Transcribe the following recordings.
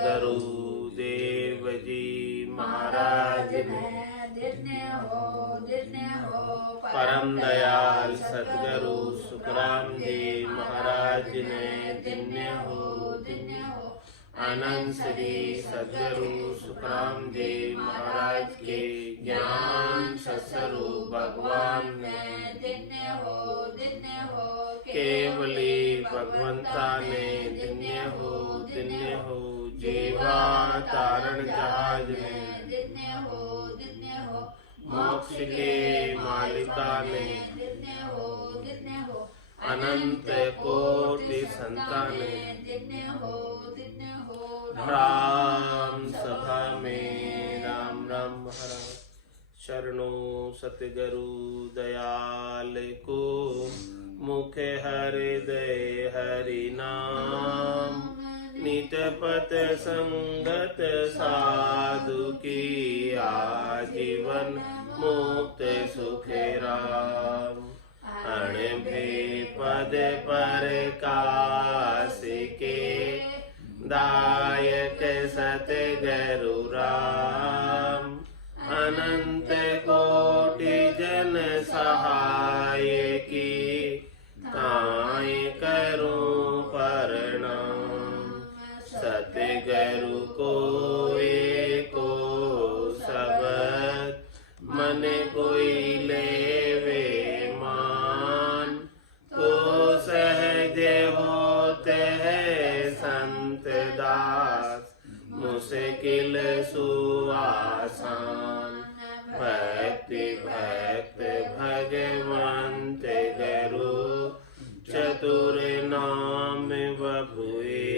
सद्गुरु देव जी महाराज ने परम दयाल सद्गुरु सुखराम जी महाराज ने दिन्य हो आनंद श्री सद्गुरु सुखराम जी महाराज के ज्ञान सत्स्वरूप भगवान ने दिन्य हो केवली भगवंता ने दिन्य हो जीवा तारण जहाज ने दिन्य हो मोक्ष के मालिका ने दिन्य हो अनंत कोटि संताने राम सभा में राम राम महाराज शरणो सतगुरु दयाल को मुख हृदय हरि नाम नित पत संगत साधु की आजीवन मुक्त सुख राम अणभे पद पर काश के दायक सतगुरु राम अनंत कोटि जन सहाय की ताय करूं प्रणाम सतगुरु को एको सबद मन कोई लेवे मान तो सहज होते है संत दास मुश्किल सुआसान भक्ति भक्त भगवंत गुरु चतुर नाम बबुए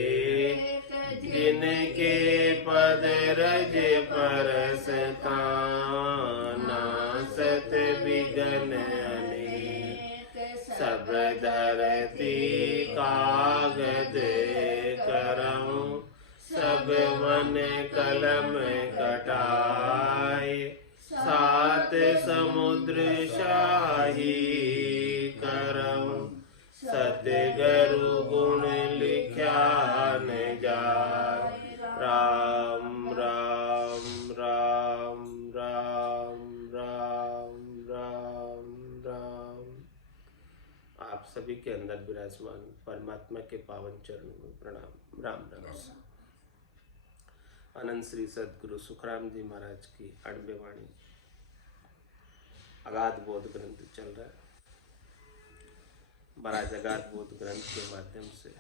जिनके पद रज परस सत विघ्न अनेक सब धरती कागद करऊं सब वन कलम कटाए सात समुद्र शाही करऊं सतगुरु गुण लिख्या न जाए राम राम राम राम राम राम राम। आप सभी के अंदर विराजमान परमात्मा के पावन चरणों में प्रणाम राम राम। अनंत श्री सद्गुरु सुखराम जी महाराज की अणबे वाणी अगाध बोध ग्रंथ चल रहा है। महाराज अगाध बोध ग्रंथ के माध्यम से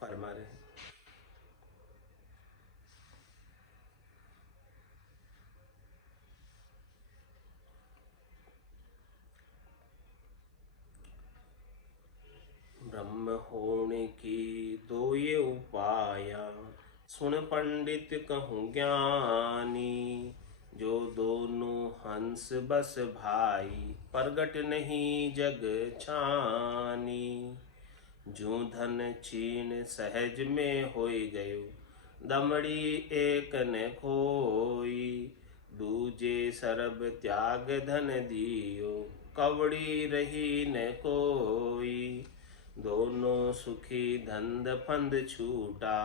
फरमा रहे हैं ब्रह्म होने की दो ये उपाया सुन पंडित कहूँ ज्ञानी जो दोनों हंस बस भाई प्रगट नहीं जग छानी जो धन छीन सहज में होई गयो दमड़ी एक न खोई दूजे सरब त्याग धन दियो कवड़ी रही न कोई दोनों सुखी धंध फंद छूटा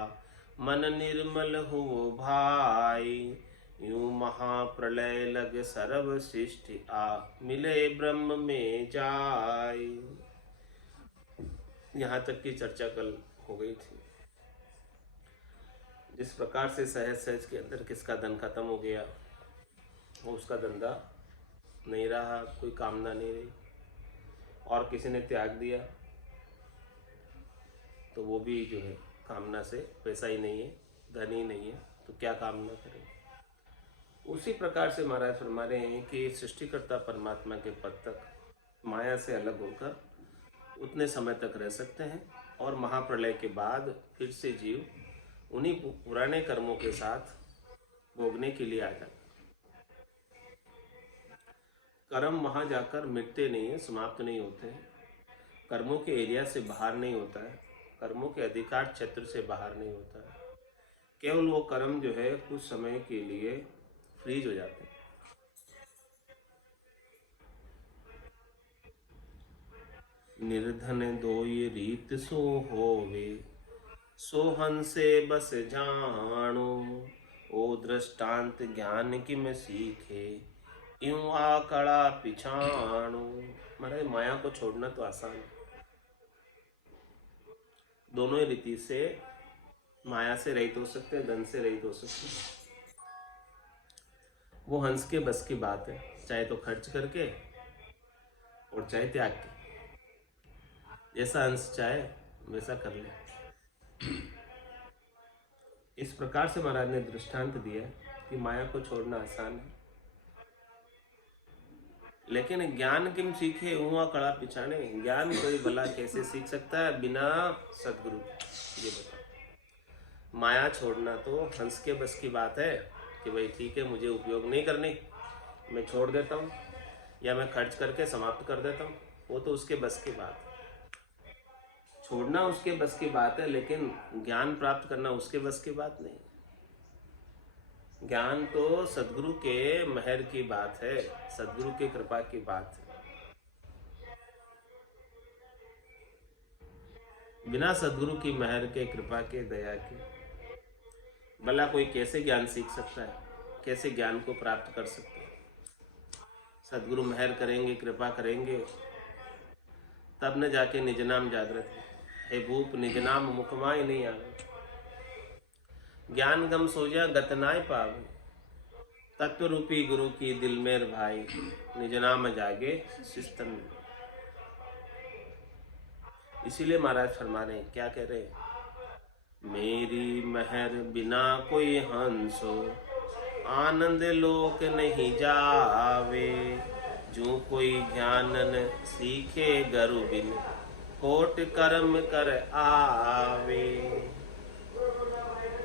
मन निर्मल हुओ भाई यूं महाप्रलय लग सर्व सृष्टि आ मिले ब्रह्म में जाय। यहाँ तक की चर्चा कल हो गई थी। जिस प्रकार से सहज सहज के अंदर किसका धन खत्म हो गया, वो उसका धंधा नहीं रहा, कोई कामना नहीं रही, और किसी ने त्याग दिया तो वो भी जो है कामना से, पैसा ही नहीं है, धन ही नहीं है, तो क्या कामना करें। उसी प्रकार से महाराज फरमा रहे हैं कि सृष्टिकर्ता परमात्मा के पद तक माया से अलग होकर उतने समय तक रह सकते हैं, और महाप्रलय के बाद फिर से जीव उन्हीं पुराने कर्मों के साथ भोगने के लिए आ जाता। कर्म वहाँ जाकर मिटते नहीं है, समाप्त नहीं होते हैं, कर्मों के एरिया से बाहर नहीं होता है, कर्मों के अधिकार क्षेत्र से बाहर नहीं होता है। केवल वो कर्म जो है कुछ समय के लिए फ्रीज हो जाते हैं। निर्धन दोय रीत सो होवे सोहन से बस जाणो, ओ दृष्टांत ज्ञान की मैं सीखे, यूं आकड़ा पिछाणो। महाराज माया को छोड़ना तो आसान है, दोनों ही रीति से माया से रहित हो सकते हैं, धन से रहित हो सकते हैं। वो हंस के बस की बात है, चाहे तो खर्च करके और चाहे त्याग के, जैसा हंस चाहे वैसा कर ले। इस प्रकार से महाराज ने दृष्टांत दिया कि माया को छोड़ना आसान है, लेकिन ज्ञान किम सीखे हुआ कड़ा पिछाने। ज्ञान कोई भला कैसे सीख सकता है बिना सदगुरु, ये बता। माया छोड़ना तो हंस के बस की बात है कि भाई ठीक है, मुझे उपयोग नहीं करनी, मैं छोड़ देता हूँ, या मैं खर्च करके समाप्त कर देता हूँ, वो तो उसके बस की बात है। छोड़ना उसके बस की बात है, लेकिन ज्ञान प्राप्त करना उसके बस की बात नहीं। ज्ञान तो सदगुरु के मेहर की बात है, सदगुरु की कृपा की बात है। बिना सदगुरु की मेहर के, कृपा के, दया के भला कोई कैसे ज्ञान सीख सकता है, कैसे ज्ञान को प्राप्त कर सकता है। सदगुरु मेहर करेंगे, कृपा करेंगे, तब न जाके निज नाम जागृत है भूप निज नाम मुखमाय नहीं आवे। ज्ञान गम सोजा गतनाय पावे, तत्व रूपी गुरु की दिल मेर भाई, निज नाम जागे सिस्तम। इसीलिए महाराज फरमा रहे हैं, क्या कह रहे हैं, मेरी मेहर बिना कोई हंसो, आनंद लोक नहीं जावे, जो कोई ज्ञान न सीखे गुरु बिन, कोट कर्म कर आवे।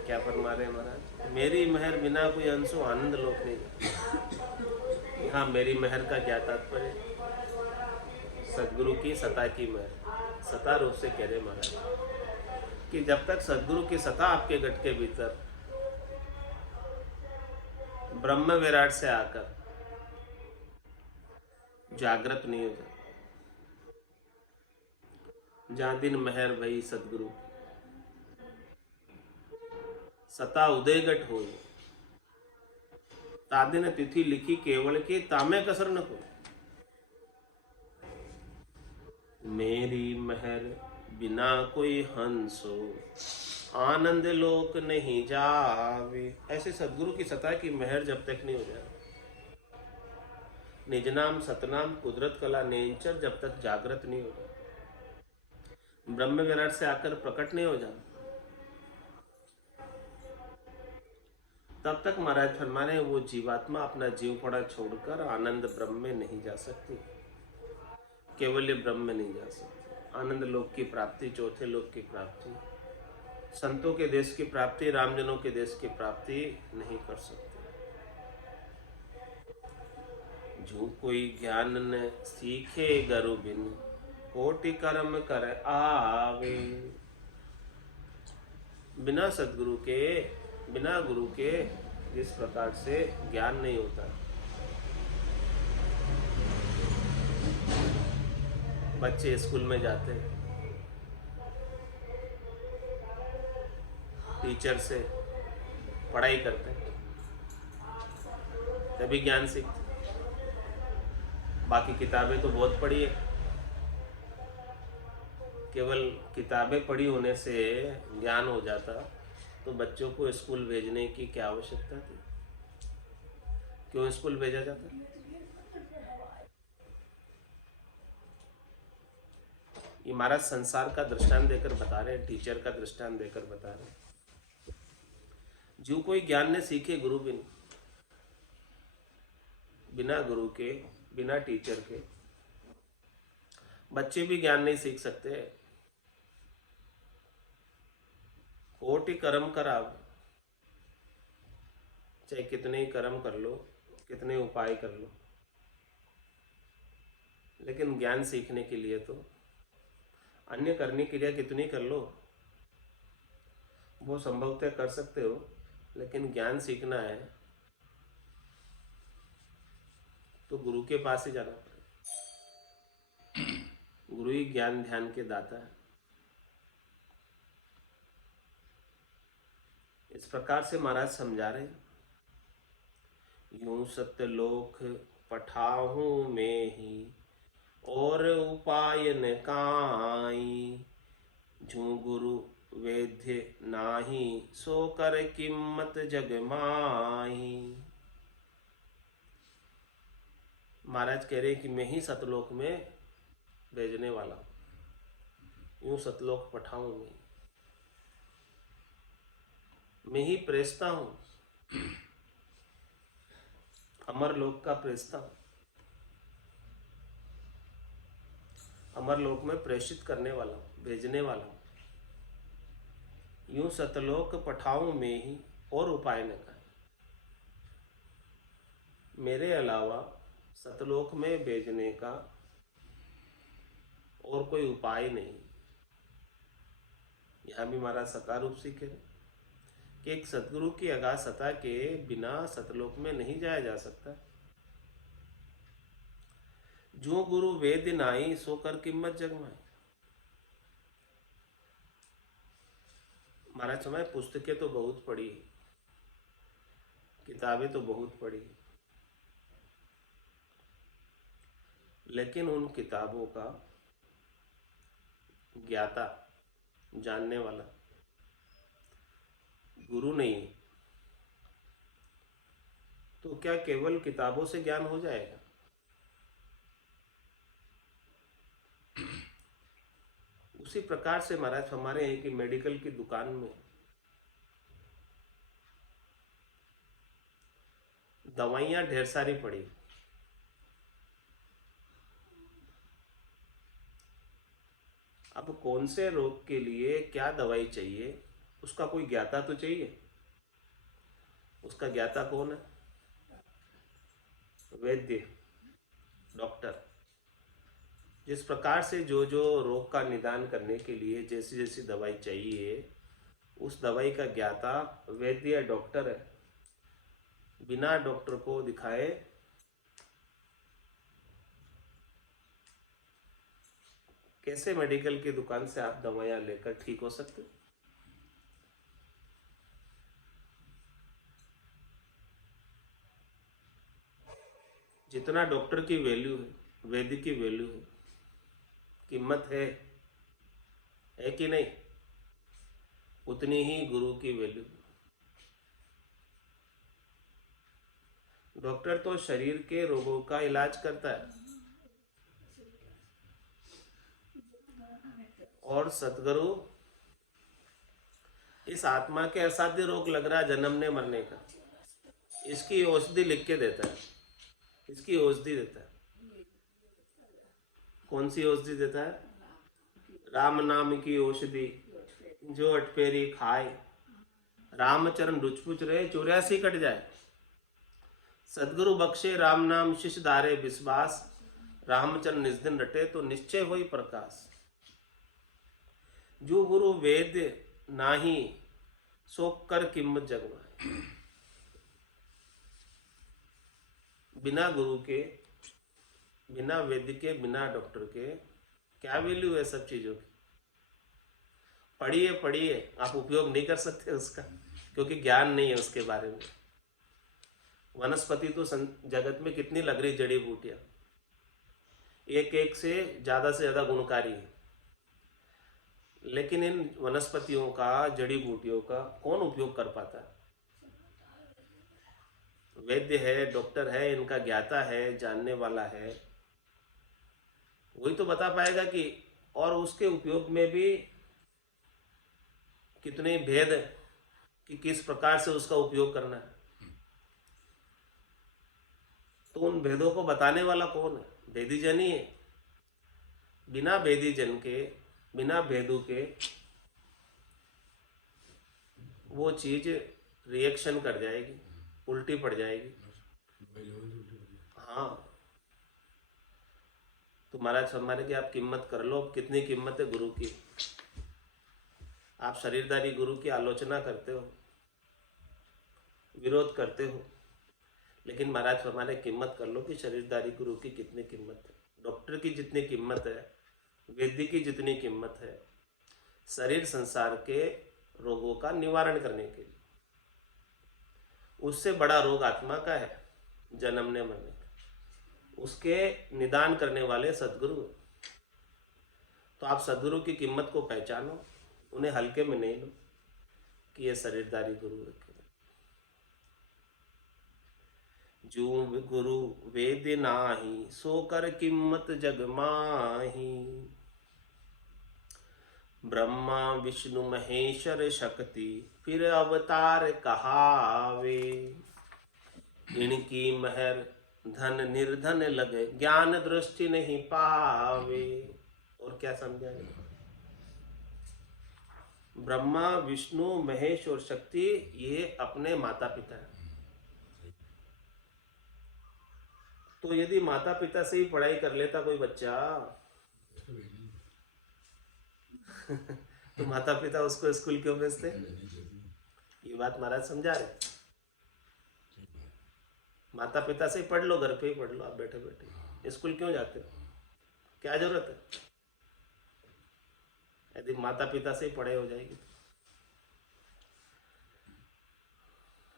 क्या फरमा रहे हैं महाराज, मेरी मेहर बिना कोई अंशो आनंद लोक नहीं जाता। यहाँ मेरी मेहर का क्या तात्पर्य, सदगुरु की सता की मेहर, सता रूप से कह रहे महाराज कि जब तक सदगुरु की सता आपके गट के भीतर ब्रह्म विराट से आकर जागृत नहीं हो जाता, जहां दिन मेहर भई सदगुरु सता उदयगट हो, तादिन तिथि लिखी केवल के तामे कसर न को। मेरी मेहर बिना कोई हंसो, आनंद लोक नहीं जावे। ऐसे सदगुरु की सता की मेहर जब तक नहीं हो जाए, निज नाम सतनाम कुदरत कला नेचर जब तक जागृत नहीं हो जाए, ब्रह्म विराट से आकर प्रकट नहीं हो जाए, तब तक महाराज फरमाने वो जीवात्मा अपना जीव पड़ा छोड़कर आनंद ब्रह्म में नहीं जा सकती, केवल ब्रह्म में नहीं जा सकती। आनंद लोक की प्राप्ति, चौथे लोक की प्राप्ति, संतों के देश की प्राप्ति, रामजनों के देश की प्राप्ति नहीं कर सकते। जो कोई ज्ञान न सीखे गुरु बिन, कोटि कर्म कर आवे। बिना सदगुरु के, बिना गुरु के जिस प्रकार से ज्ञान नहीं होता, बच्चे स्कूल में जाते हैं, टीचर से पढ़ाई करते हैं, तभी ज्ञान सीखते। बाकी किताबें तो बहुत पढ़ी है, केवल किताबें पढ़ी होने से ज्ञान हो जाता तो बच्चों को स्कूल भेजने की क्या आवश्यकता थी, क्यों स्कूल भेजा जाता। ये महाराज संसार का दृष्टांत देकर बता रहे हैं, टीचर का दृष्टांत देकर बता रहे हैं। जो कोई ज्ञान ने सीखे गुरु बिन, बिना गुरु के, बिना टीचर के बच्चे भी ज्ञान नहीं सीख सकते। कोटि कर्म कराव, चाहे कितने ही कर्म कर लो, कितने उपाय कर लो, लेकिन ज्ञान सीखने के लिए तो अन्य करने क्रिया कितनी कर लो, वो संभवतः कर सकते हो, लेकिन ज्ञान सीखना है तो गुरु के पास ही जाना पड़ेगा। गुरु ही ज्ञान ध्यान के दाता है। इस प्रकार से महाराज समझा रहे हैं, यूं सत्यलोक पठाहूँ में ही और उपाय न काई, जूं गुरु वेद्य नाही सो कर कीमत जग माही। महाराज कह रहे हैं कि मैं ही सतलोक में भेजने वाला हूं, यूं सतलोक पठाऊं मैं ही प्रेषता हूं, अमरलोक का प्रेषता हूं, अमरलोक में प्रेषित करने वाला हूं, भेजने वाला हूं। यूं सतलोक पठाऊं में ही और उपाय न का, मेरे अलावा सतलोक में भेजने का और कोई उपाय नहीं। यहां भी महाराज सकार रूप से कह रहे कि एक सतगुरु की अगाध सत्ता के बिना सतलोक में नहीं जाया जा सकता। जो गुरु वेद नाई सो कर कीमत जगमाई। महाराज समय पुस्तकें तो बहुत पढ़ी, किताबें तो बहुत पढ़ी, लेकिन उन किताबों का ज्ञाता, जानने वाला गुरु नहीं, तो क्या केवल किताबों से ज्ञान हो जाएगा? उसी प्रकार से महाराज हमारे यहाँ की मेडिकल की दुकान में दवाइयां ढेर सारी पड़ी, अब कौन से रोग के लिए क्या दवाई चाहिए उसका कोई ज्ञाता तो चाहिए। उसका ज्ञाता कौन है? वैद्य, डॉक्टर। जिस प्रकार से जो जो रोग का निदान करने के लिए जैसी जैसी दवाई चाहिए, उस दवाई का ज्ञाता वैद्य या डॉक्टर है। बिना डॉक्टर को दिखाए कैसे मेडिकल की दुकान से आप दवाइयां लेकर ठीक हो सकते? जितना डॉक्टर की वैल्यू है, वैद्य की वैल्यू है, कीमत है कि नहीं, उतनी ही गुरु की वैल्यू। डॉक्टर तो शरीर के रोगों का इलाज करता है, और सतगुरु इस आत्मा के असाध्य रोग लग रहा है जन्मने मरने का, इसकी औषधि लिख के देता है, इसकी औषधि देता है। कौन सी औषधि देता है? राम नाम की औषधि जो अटपेरी खाए, रामचरण रुचपुच रहे 84 कट जाए। सदगुरु बख्शे राम नाम शिष्य धारे विश्वास, रामचरण निज दिन रटे तो निश्चय होई प्रकाश। जो गुरु वेद नाही सो कर कीमत जगमाए। बिना गुरु के, बिना वेद्य के, बिना डॉक्टर के क्या वैल्यू है सब चीजों की? पढ़िए, आप उपयोग नहीं कर सकते उसका, क्योंकि ज्ञान नहीं है उसके बारे में। वनस्पति तो जगत में कितनी लग रही जड़ी बूटियां, एक एक से ज्यादा गुणकारी है, लेकिन इन वनस्पतियों का, जड़ी बूटियों का कौन उपयोग कर पाता है? वैद्य है, डॉक्टर है, इनका ज्ञाता है, जानने वाला है, वही तो बता पाएगा कि, और उसके उपयोग में भी कितने भेद कि किस प्रकार से उसका उपयोग करना है। तो उन भेदों को बताने वाला कौन है? भेदी जन ही है। बिना भेदी जन के, बिना भेदों के वो चीज रिएक्शन कर जाएगी, उल्टी पड़ जाएगी। हाँ, तो महाराज हमारे की आप कीमत कर लो। कितनी कीमत है गुरु की? आप शरीरधारी गुरु की आलोचना करते हो, विरोध करते हो, लेकिन महाराज हमारे कीमत कर लो कि शरीरधारी गुरु की कितनी कीमत है। डॉक्टर की जितनी कीमत है, वैद्य की जितनी कीमत है शरीर संसार के रोगों का निवारण करने के लिए। उससे बड़ा रोग आत्मा का है, जन्मने मरने का। उसके निदान करने वाले सद्गुरु हैं। तो आप सद्गुरु की कीमत को पहचानो, उन्हें हल्के में नहीं लो कि ये शरीरदारी गुरु रखे। जो गुरु वेद नाही, सो कर कीमत जग माही। ब्रह्मा विष्णु महेश्वर शक्ति, फिर अवतार कहावे। इनकी महर धन निर्धन लगे, ज्ञान दृष्टि नहीं पावे। और क्या समझा? ब्रह्मा विष्णु महेश और शक्ति ये अपने माता पिता हैं। तो यदि माता पिता से ही पढ़ाई कर लेता कोई बच्चा तो माता पिता उसको स्कूल क्यों भेजते? ये बात महाराज समझा रहे। माता पिता से ही पढ़ लो, घर पे ही पढ़ लो, आप बैठे बैठे स्कूल क्यों जाते हो? क्या जरूरत है? यदि माता पिता से ही पढ़ाई हो जाएगी।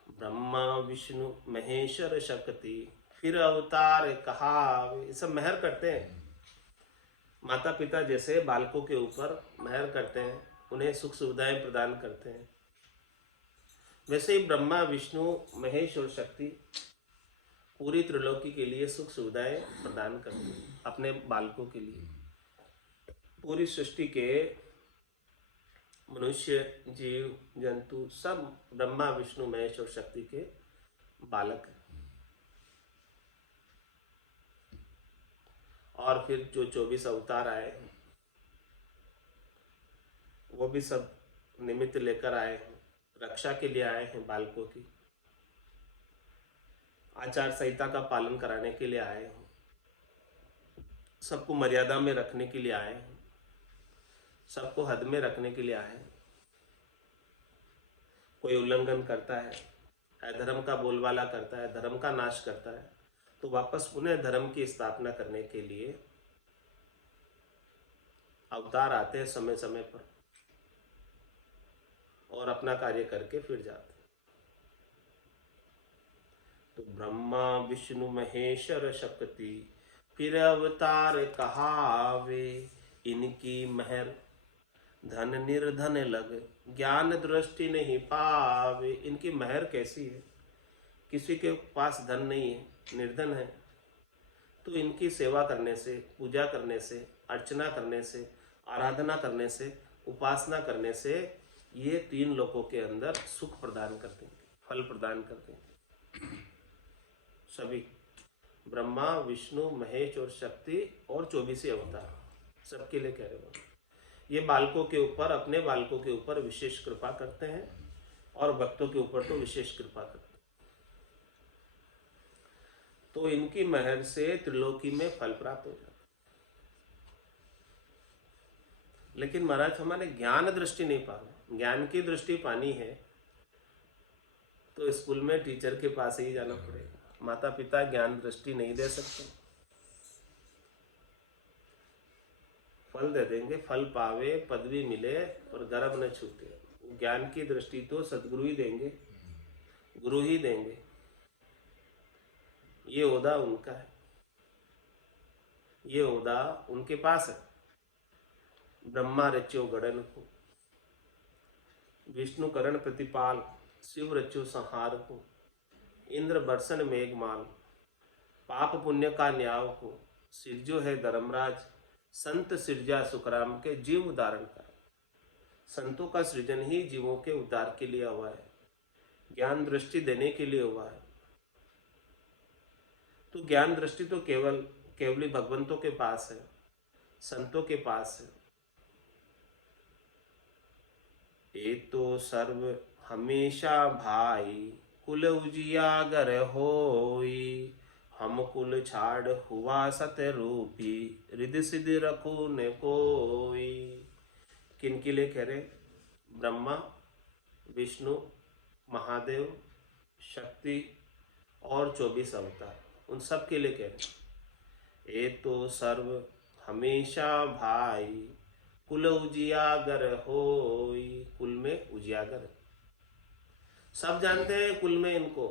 ब्रह्मा विष्णु महेश्वर शक्ति, फिर अवतार कहावे। ये सब मेहर करते हैं। माता पिता जैसे बालकों के ऊपर मेहर करते हैं, उन्हें सुख सुविधाएं प्रदान करते हैं, वैसे ही ब्रह्मा विष्णु महेश और शक्ति पूरी त्रिलोकी के लिए सुख सुविधाएं प्रदान करते हैं अपने बालकों के लिए। पूरी सृष्टि के मनुष्य जीव जंतु सब ब्रह्मा विष्णु महेश और शक्ति के बालक हैं। और फिर जो 24 अवतार आए हैं वो भी सब निमित्त लेकर आए हैं, रक्षा के लिए आए हैं, बालकों की आचार संहिता का पालन कराने के लिए आए हैं, सबको मर्यादा में रखने के लिए आए हैं, सबको हद में रखने के लिए आए हैं। कोई उल्लंघन करता है, अधर्म का बोलबाला करता है, धर्म का नाश करता है, तो वापस पुनः धर्म की स्थापना करने के लिए अवतार आते हैं समय समय पर और अपना कार्य करके फिर जाते हैं। तो ब्रह्मा विष्णु महेश्वर शक्ति, फिर अवतार कहावे। इनकी महर धन निर्धन लग, ज्ञान दृष्टि नहीं पावे। इनकी महर कैसी है? किसी के पास धन नहीं है, निर्धन है, तो इनकी सेवा करने से, पूजा करने से, अर्चना करने से, आराधना करने से, उपासना करने से ये 3 लोकों के अंदर सुख प्रदान करते हैं, फल प्रदान करते हैं। सभी ब्रह्मा विष्णु महेश और शक्ति और 24 अवतार सबके लिए कह रहे हो। ये बालकों के ऊपर, अपने बालकों के ऊपर विशेष कृपा करते हैं और भक्तों के ऊपर तो विशेष कृपा करते हैं। तो इनकी महर से त्रिलोकी में फल प्राप्त हो जाता। लेकिन महाराज हमारे ज्ञान दृष्टि नहीं पानी, ज्ञान की दृष्टि पानी है तो स्कूल में टीचर के पास ही जाना पड़ेगा। माता पिता ज्ञान दृष्टि नहीं दे सकते, फल दे देंगे, फल पावे पदवी मिले और गर्भ न छूटे। ज्ञान की दृष्टि तो सदगुरु ही देंगे, गुरु ही देंगे। ये ओदा उनका है, ये ओदा उनके पास है। ब्रह्मा रच्यो गणन को, विष्णु करण प्रतिपाल, शिव रच्यो संहार को, इंद्र बरसन मेघमाल, पाप पुण्य का न्याय को, सिरजो है धर्मराज, संत सिरजा सुखराम के जीव उदाहरण का। संतों का सृजन ही जीवों के उद्धार के लिए हुआ है, ज्ञान दृष्टि देने के लिए हुआ है। तो ज्ञान दृष्टि तो केवली भगवंतों के पास है, संतों के पास है। ये तो सर्व हमेशा भाई, कुल उजियागर होई। हम कुल छाड़ हुआ सतरूपी, रिद्धि सिद्धि रखो न कोई। किन के लिए कह रहे? ब्रह्मा विष्णु महादेव शक्ति और 24 अवतार, उन सब के लिए कह रहे। ये तो सर्व हमेशा भाई, कुल उजियागर होई। कुल में उजियागर, सब जानते हैं कुल में इनको।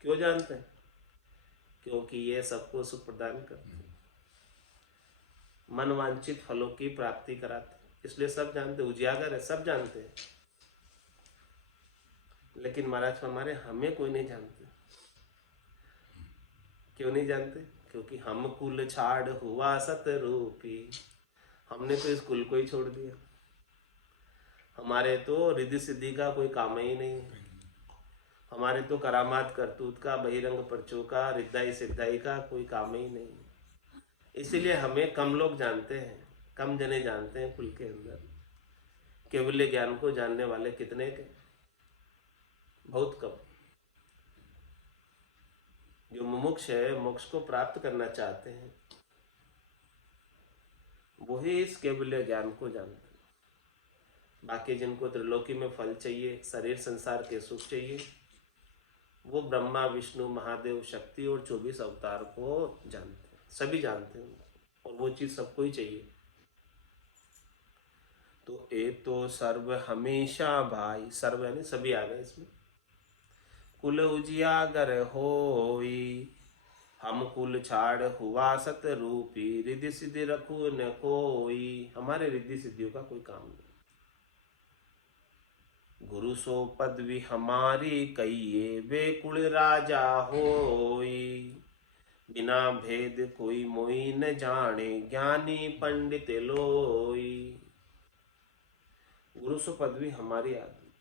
क्यों जानते हैं? क्योंकि ये सबको सुख प्रदान करते हैं, मनवांछित फलों की प्राप्ति कराते हैं, इसलिए सब जानते। उजियागर है, सब जानते हैं। लेकिन महाराज हमारे हमें कोई नहीं जानते। क्यों नहीं जानते? क्योंकि हम कुल छाड़ हुआ सतरूपी। हमने तो इस कुल को ही छोड़ दिया। हमारे तो रिद्धि सिद्धि का कोई काम ही नहीं है। हमारे तो करामात करतूत का, बहिरंग परचों का, रिद्धाई सिद्धाई का कोई काम ही नहीं है। इसीलिए हमें कम लोग जानते हैं, कम जने जानते हैं कुल के अंदर। केवल्य ज्ञान को जानने वाले कितने के? बहुत कम। जो मुमुक्ष है, मोक्ष को प्राप्त करना चाहते हैं, वही इस केवल्य ज्ञान को जानते हैं। बाकी जिनको त्रिलोकी में फल चाहिए, शरीर संसार के सुख चाहिए, वो ब्रह्मा विष्णु महादेव शक्ति और 24 अवतार को जानते हैं। सभी जानते हैं और वो चीज सबको ही चाहिए। तो ए तो सर्व हमेशा भाई, सर्व यानी सभी आ गए इसमें। कुल उजियागर होई, हम कुल छाड़ हुआ सत रूपी, रिद्धि सिद्धि रखू न कोई। हमारे रिद्धि सिद्धियों का कोई काम नहीं। गुरु सो पदवी हमारी कहिए, वे कुल राजा होई। बिना भेद कोई मोई न जाने, ज्ञानी पंडित लोई। गुरु सो पदवी हमारी आदि।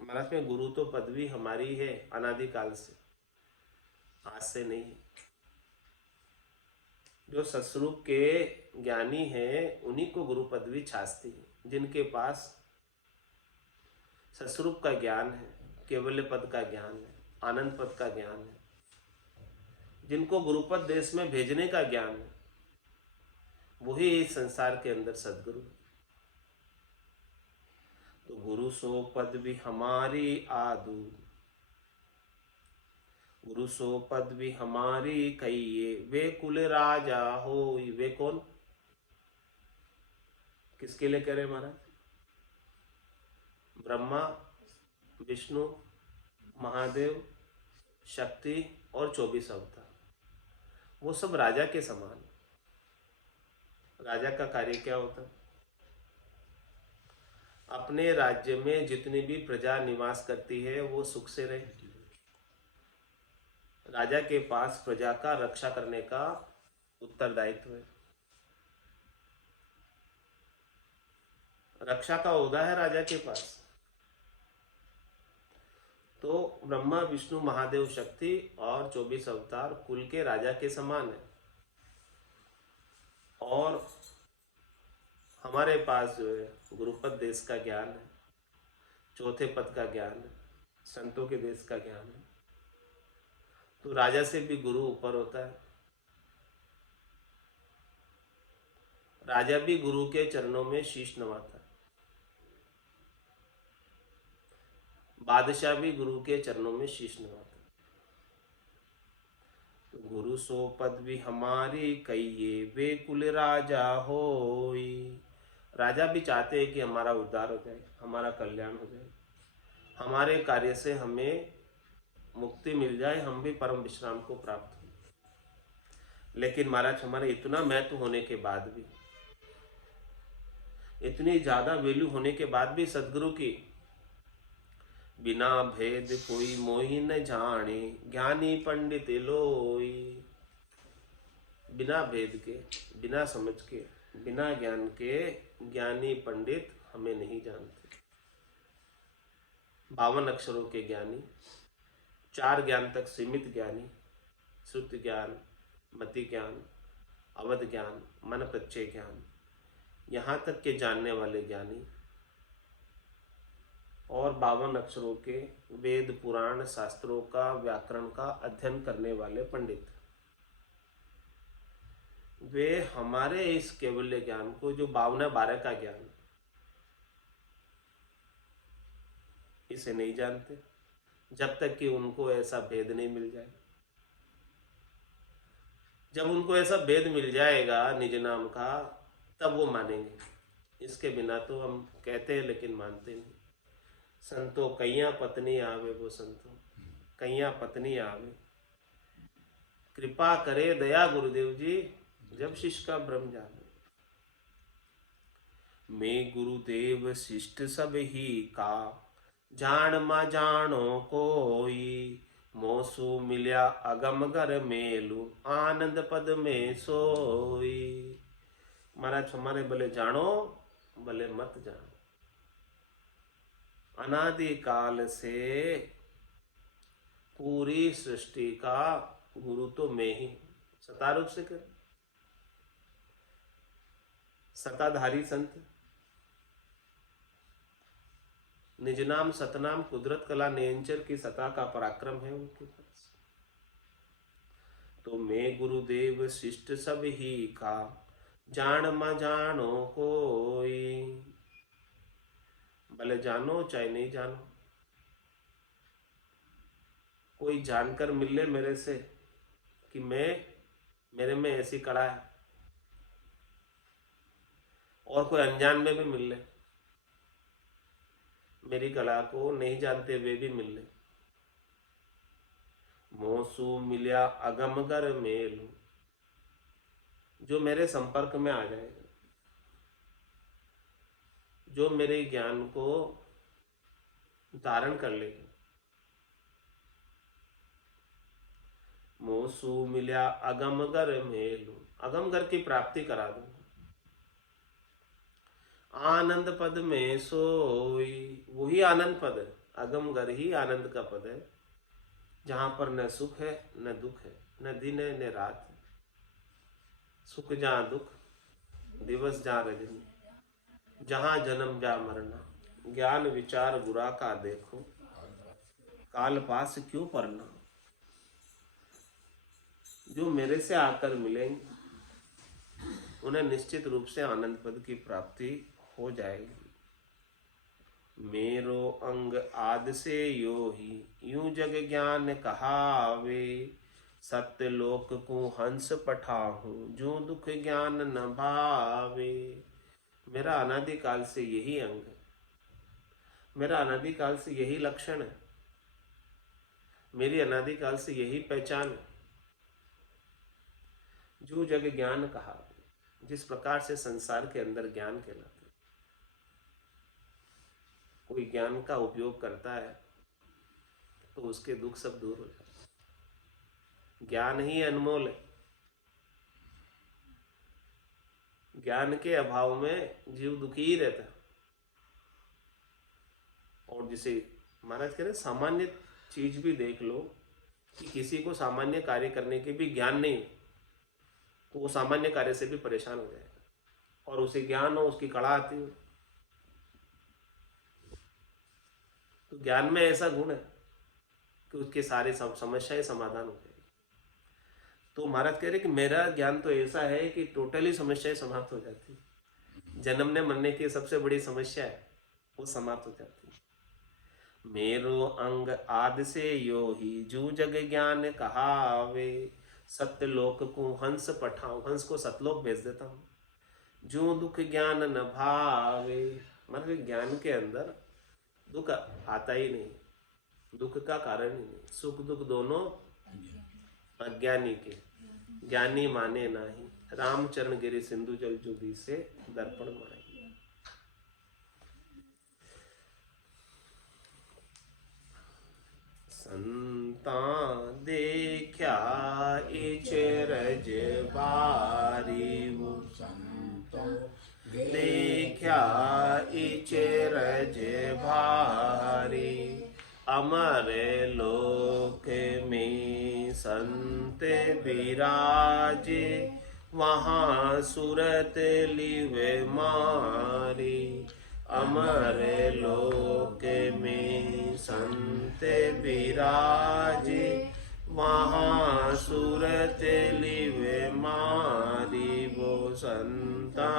महाराज में गुरु तो पदवी हमारी है अनादिकाल से, आज से नहीं। जो सत्स्वरूप के ज्ञानी हैं उन्हीं को गुरु पदवी छाजती है। जिनके पास सत्स्वरूप का ज्ञान है, केवल्य पद का ज्ञान है, आनंद पद का ज्ञान है, जिनको गुरुपद देश में भेजने का ज्ञान है, वही इस संसार के अंदर सदगुरु। तो गुरु सो पदवी हमारी आदू, गुरु सो पदवी हमारी कहिए, वे कुल राजा हो। वे कौन? किसके लिए कह रहे महाराज? ब्रह्मा विष्णु महादेव शक्ति और 24 अवतार, वो सब राजा के समान। राजा का कार्य क्या होता है? अपने राज्य में जितनी भी प्रजा निवास करती है वो सुख से रहे। राजा के पास प्रजा का रक्षा करने का उत्तरदायित्व है। रक्षा का ओहदा है राजा के पास। तो ब्रह्मा विष्णु महादेव शक्ति और 24 अवतार कुल के राजा के समान है। और हमारे पास जो है गुरुपद देश का ज्ञान है, चौथे पद का ज्ञान है, संतों के देश का ज्ञान है। तो राजा से भी गुरु ऊपर होता है। राजा भी गुरु के चरणों में शीश नवाता है। बादशाह भी गुरु के चरणों में शीश नवाता है। तो गुरु सो पदवी हमारी कहिए, वे कुल राजा होई। राजा भी चाहते हैं कि हमारा उद्धार हो जाए, हमारा कल्याण हो जाए, हमारे कार्य से हमें मुक्ति मिल जाए, हम भी परम विश्राम को प्राप्त हो। लेकिन महाराज हमारे इतना महत्व होने के बाद भी, इतनी ज्यादा वैल्यू होने के बाद भी सदगुरु की बिना भेद कोई मोहि न जाने, ज्ञानी पंडित लोई। बिना भेद के, बिना समझ के, बिना ज्ञान के ज्ञानी पंडित हमें नहीं जानते। 52 अक्षरों के ज्ञानी, 4 ज्ञान तक सीमित ज्ञानी, श्रुति ज्ञान, मति ज्ञान, अवध ज्ञान, मन प्रत्यय ज्ञान, यहाँ तक के जानने वाले ज्ञानी, और 52 अक्षरों के वेद पुराण शास्त्रों का व्याकरण का अध्ययन करने वाले पंडित, वे हमारे इस केवल्य ज्ञान को, जो 52-12 का ज्ञान, इसे नहीं जानते जब तक कि उनको ऐसा भेद नहीं मिल जाए। जब उनको ऐसा भेद मिल जाएगा निज नाम का, तब वो मानेंगे। इसके बिना तो हम कहते हैं लेकिन मानते नहीं। संतो कैया पत्नी आवे, वो संतो कैया पत्नी आवे। कृपा करे दया गुरुदेव जी, जब शिष्य का भ्रम जावे। मैं गुरुदेव शिष्ट सब ही का, जान मा जानो कोई। मोसु मिल्या अगम घर मेलू, आनंद पद में सोई। महाराज हमारे भले जानो भले मत जानो, अनादि काल से पूरी सृष्टि का गुरु तो मैं ही। सतारूप से कर सताधारी संत, निज नाम सतनाम कुदरत कला नेंचर की सता का पराक्रम है उनके पास। तो मैं गुरुदेव शिष्ट सब ही का, जान म जानो कोई। भले जानो चाहे नहीं जानो, कोई जानकर मिले मेरे से कि मेरे में ऐसी कला है, और कोई अनजान में भी मिल ले, मेरी कला को नहीं जानते वे भी मिल ले। मोसू मिल्या अगमगर मेलू, जो मेरे संपर्क में आ जाएगा, जो मेरे ज्ञान को धारण कर लेगा। मोसू मिल्या अगमगर मेलू, अगमगर की प्राप्ति करा दूंगा। आनंद पद में सोई, वही आनंद पद है, अगमगर ही आनंद का पद है, जहां पर न सुख है न दुख है, न दिन है न रात है। सुख जहां दुख, दिवस जहां रजनी, जहां जन्म जा मरना। ज्ञान विचार बुरा का देखो, काल पास क्यों पढ़ना। जो मेरे से आकर मिलेंगे उन्हें निश्चित रूप से आनंद पद की प्राप्ति हो जाएगी। मेरो अंग आद से यो ही, यूं जग ज्ञान कहावे। सत्य लोक को हंस पठाहूं, जो दुख ज्ञान न भावे। मेरा अनादिकाल से यही अंग है, मेरा अनादिकाल से यही लक्षण है, मेरी अनादिकाल से यही पहचान है। जो जग ज्ञान कहा, जिस प्रकार से संसार के अंदर ज्ञान कहलाते, कोई ज्ञान का उपयोग करता है तो उसके दुख सब दूर हो जाते हैं। ज्ञान ही अनमोल है, ज्ञान के अभाव में जीव दुखी ही रहता है। और जिसे महाराज कह रहे सामान्य चीज भी देख लो कि किसी को सामान्य कार्य करने के भी ज्ञान नहीं तो वो सामान्य कार्य से भी परेशान हो जाएगा, और उसे ज्ञान हो, उसकी कला आती हो, तो ज्ञान में ऐसा गुण है कि उसके सारे समस्याएं समाधान हो जाएगी। तो महाराज कह रहे कि मेरा ज्ञान तो ऐसा है कि टोटली समस्याएं समाप्त हो जाती है। जन्मने मरने की सबसे बड़ी समस्या है वो समाप्त हो जाती है। मेरो अंग आद से यो ही, जू जग ज्ञान कहावे। सत्य लोक को हंस पठाऊं, हंस को सतलोक भेज देता हूँ। जो दुख ज्ञान न भावे, मतलब ज्ञान के अंदर दुख आता ही नहीं, दुख का कारण ही नहीं। सुख दुख दोनों अज्ञानी के, ज्ञानी माने नाही। रामचरण गिरि सिंधु जल जुदी से दर्पण माई। संता देखा इचरज बारी, वो देखा इचरज भारी। अमर लोक में संत विराजे, वहाँ सुरत लिवे मारी। अमर लोक में संत विराजे, वहाँ सुरत लिवे मारी। वो संता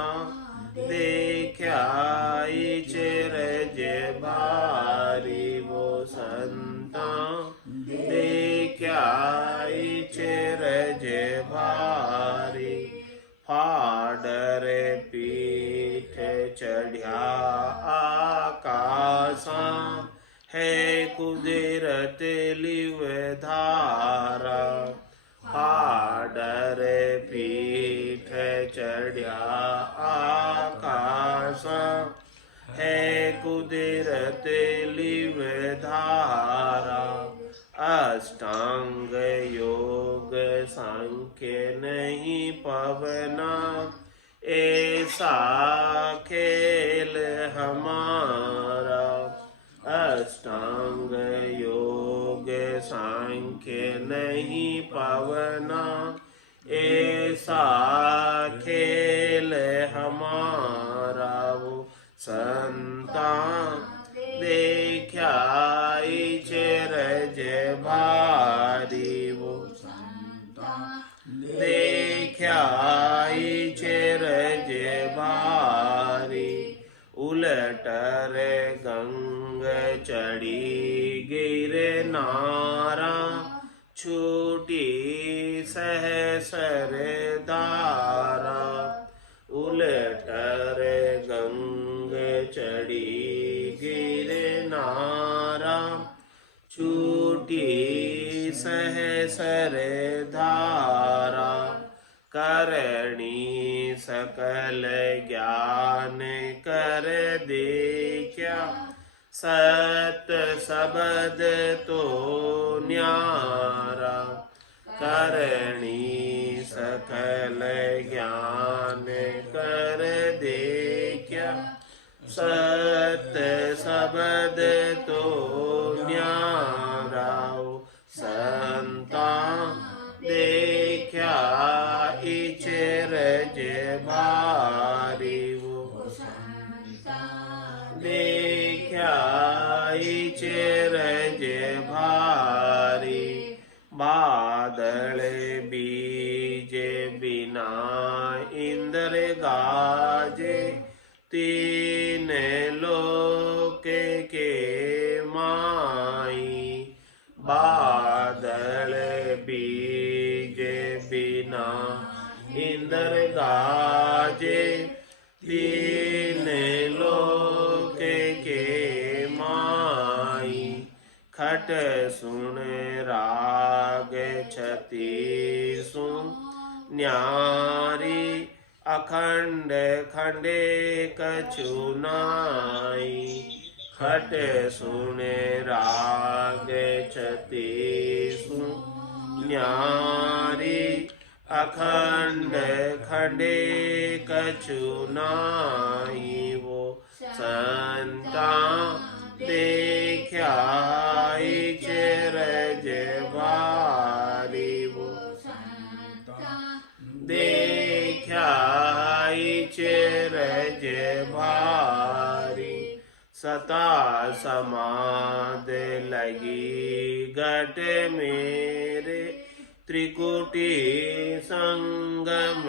देखा इचरज भारी, वो संता देखा इचरज भारी। फाडर पीठ चढ़िया आकाशा, है कुदरत लिव धारा, हाडर पीठ चढ़िया आकाश, है कुदरत लिव धारा, अष्टांग योग सांख्य नहीं पवना, ऐसा खेल हमारा, अष्टांग योग सांख्य नहीं पवना, ऐसा खेल हमारा, वो संता देखा रज भारी, वो देखा रज भारी, उलटर गंग चढ़ी गिर नारा, छूटी सहसर दारा, उलटर गंग चढ़ी गिर नारा, छूटी सहसर धारा, करणी सकल ज्ञान कर देखा, सत शब्द तो न्यारा, करणी सकल ज्ञान कर देखा, सत शब्द तो न्यारा, संता देखा रज भारी, वो देखा रज भारी, बादल बीज बिना इंद्र गाजे, तीन लोक के माई, बादल बीज बिना इंद्र गाजे, तीन लोक के माई, खट सुन राग छति सुन न्यारी, अखंड खंडे कछु नाई, खट सुन राग छति सुन न्यारी, अखंड खंडे कछु नाई, वो संता देखा रज भारी, वो देखा रज भारी, सता समाध लगी घट मेरे, त्रिकुटी संगम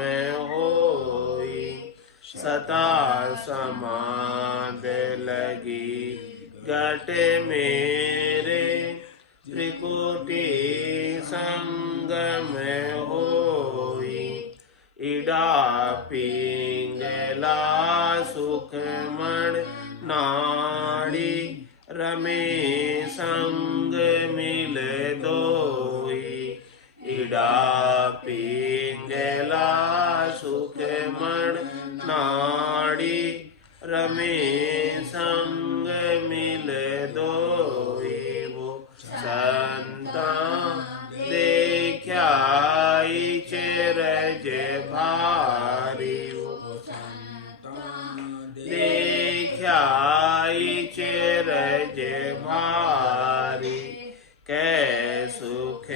होई, सता समाध लगी घट मेरे, त्रिकुटी संगम होई, इडा पिंगला सुखमण नाड़ी, रमे संग मिल दोई, इडा पिंगला सुखमण नाड़ी, रमे संग मिल दोई, वो संता देखा रज भारी, वो देखा रज भारी, कै सुख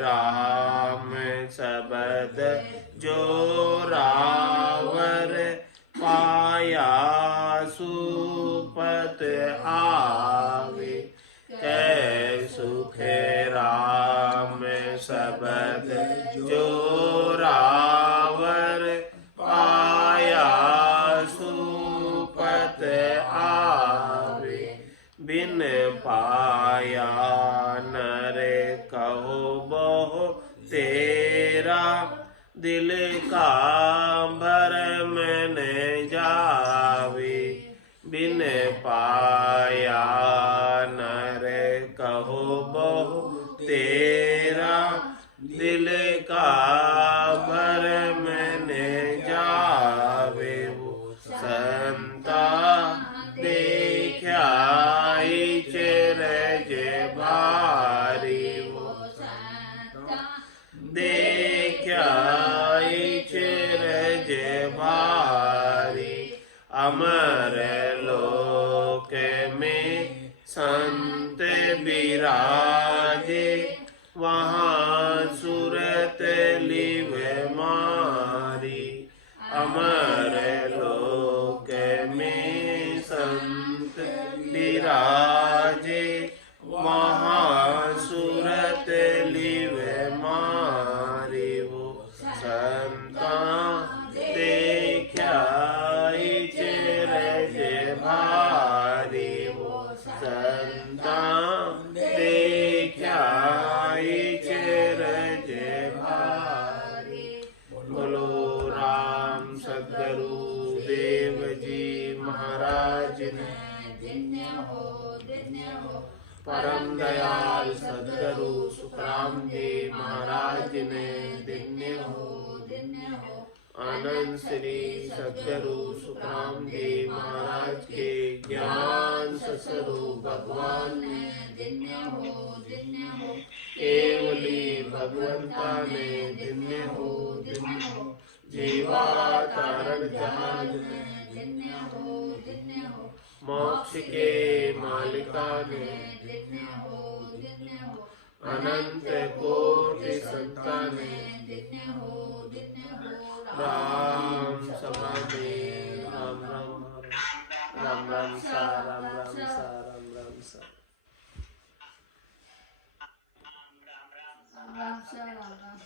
राम सबद जो रावर, पाया सुपत आवे, कै सुख राम सबद जो रावर, पाया सुपत आवे, बिन पाया नर कहो बहु तेरा, दिल का भरम न जावे, बिन पाया नर कहो बहु तेरा, दिल का भरम न जावे वो संता, देख्याई चिरज भारी वो देख्याई चिरज भारी, अमर लोक में संत बिराजे, वहाँ सूरत लिव मारी, अमर लोक में संत बिराजे, वहाँ सूरत लिव मारी वो संता, देख्याई चिरज भारी वो संता, देख्याई चिरज भारी। बोलो राम सद्गुरु देव जी महाराज ने, धन्य हो परम दयाल सद्गुरु सुखराम जी महाराज ने, धन्य हो आनंद श्री सद्गुरु सुखराम जी महाराज के ज्ञान ससुरु भगवान ने, धन्य हो केवली भगवंता ने, धन्य हो जीवा तारण जहाज ने, धन्य हो मोक्ष के मालिका ने, धन्य हो अनंत कोटि संताने, धन्य हो राम सभा में राम राम राम राम सा राम राम सा राम राम सा राम सा राम राम